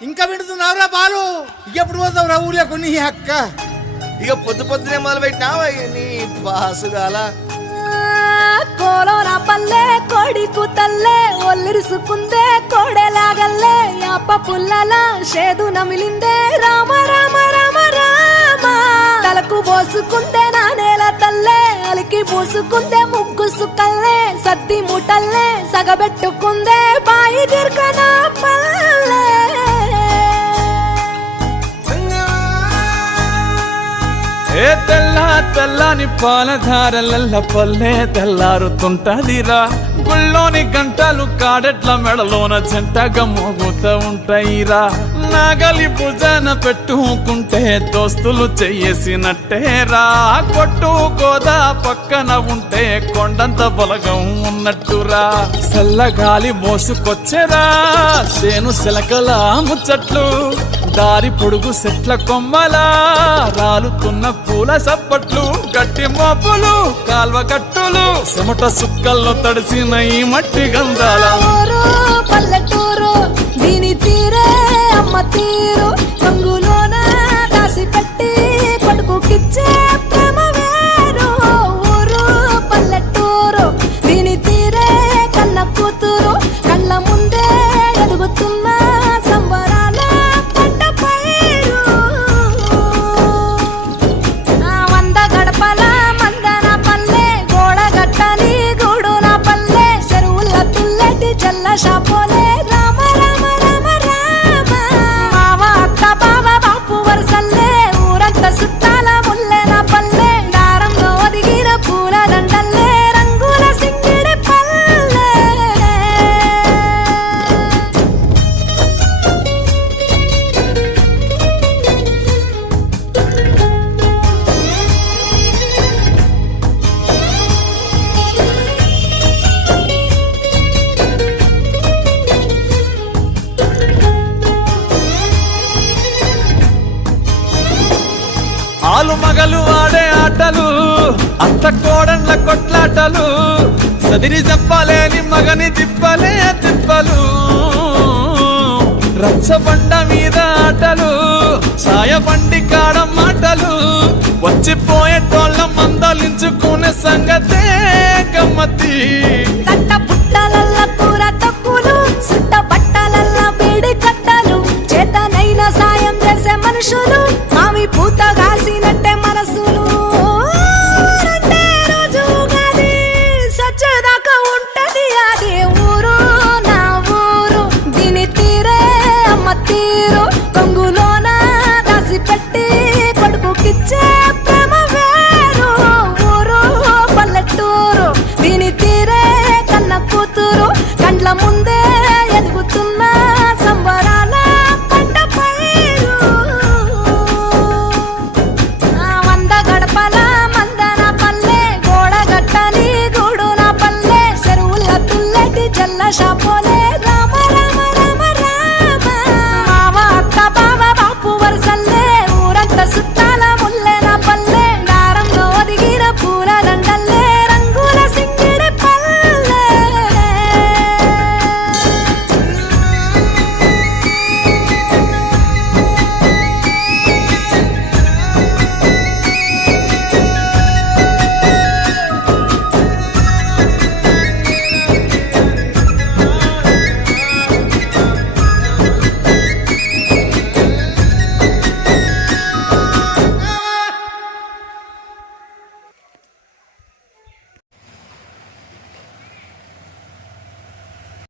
ఇంకా వింటున్నావురా బాలు? ఎప్పుడు పోతావురా ఊళ్ళో కొన్ని అక్క? ఇక పొద్దునే మొదలు పెట్టినావా నీ బాసుగాల? కోలోన పల్లె కోడి కూతల్లే ఒల్లిరుసుకుందే కోడెలాగల్లే యాప పుల్లల షేదు నమిలిందే రామ రామ రామ రామ తలకు పోసుకుందే నా నేల తల్లే అలికి పూసుకుందే ముగ్గు సుక్కల్లే సత్తి ముటల్లే సగబెట్టుకుందే బాయి గిర్కన పల్లె ఏ తెల్లని పాలధారలల్ల పల్లె తెల్లారుతుంటదిరా గుళ్ళోని గంటలు కాడెట్ల మెడలోన జంటగా మోగుతూ ఉంటాయిరా నాగలి భుజాన పెట్టుకుంటే దోస్తులు చెయ్యేసినట్టేరా కొట్టు గోదా పక్కన ఉంటే కొండంత బలగం ఉన్నట్టురా చల్లగాలి మోసుకొచ్చెరా సేను శిలకల ముచ్చట్లు దారి పొడుగు చెట్ల కొమ్మలా రాలుతున్న పూల సప్పట్లు గట్టి మోపులు కాల్వ కట్టులు చెమట సుక్కల్లో తడిసిన ఈ మట్టి గంధాల పల్లెటూరు దీని తీరే అమ్మ తీరు రంగులోన దాసి పెట్టి కొడుకుకిచ్చే ప్రేమ వేరు ఊరు పల్లెటూరు దీని తీరే కన్న కూతురు కళ్ళ ముందే ఎదుగుతున్న సంబరాల పంట పైరు వంద గడపల మందన పల్లె గోడ గట్టని గూడున పల్లె చెరువుల తుల్లటి జల్ల షాపోలే రామ రామ రామ రామ మావ అత్త బావ బాపు వరసల్లే ఊరంత సుట్టాల ముల్లెన పల్లె దారంలో ఒదిగిన పూల దండల్లే రంగుల సింగిడి పల్లె ఆలు మగలు ఆడే ఆటలు అత్త కోడళ్ళ కొట్లాటలు సదిరి చెప్పలేని మగని తిప్పలే తిప్పలు రచ్చబండ మీద ఆటలు సాయబండి కాడ మాటలు వచ్చిపోయేటోళ్ళ మందలించుకునే సంగతే గమ్మతి